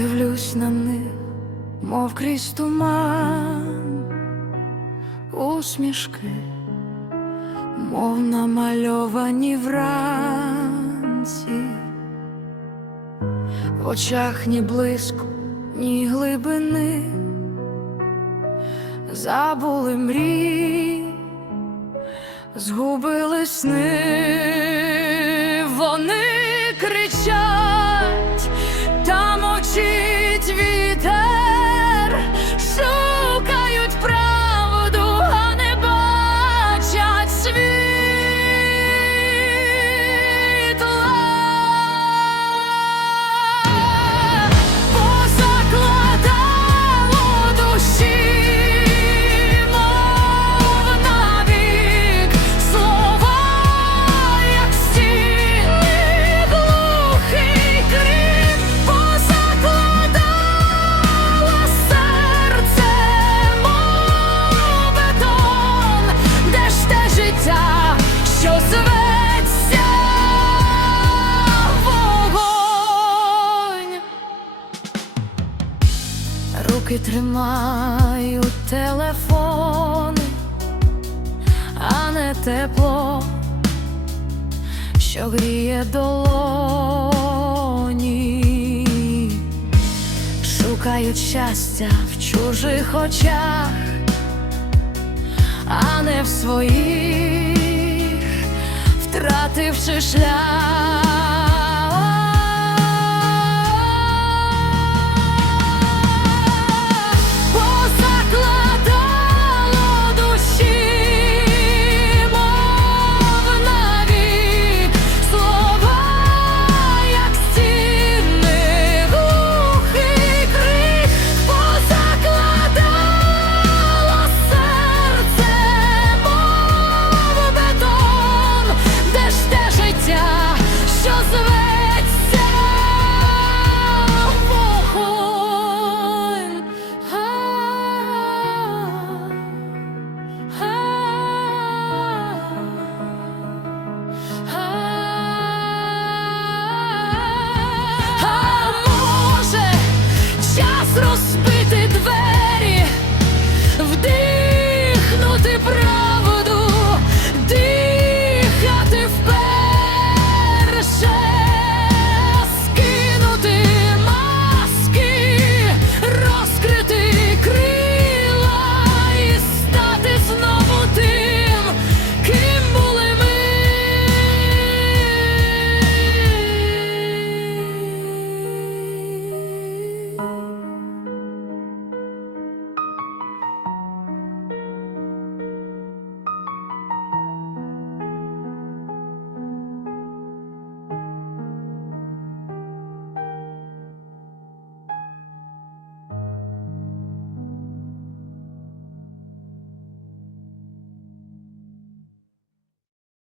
дивлюсь на них, мов крізь туман, усмішки, мов намальовані вранці, в очах ні блиску, ні глибини, забули мрії, згубили сни, вони Руки тримають телефони, а не тепло, що гріє долоні, шукають щастя в чужих очах, а не в своїх, втративши шлях.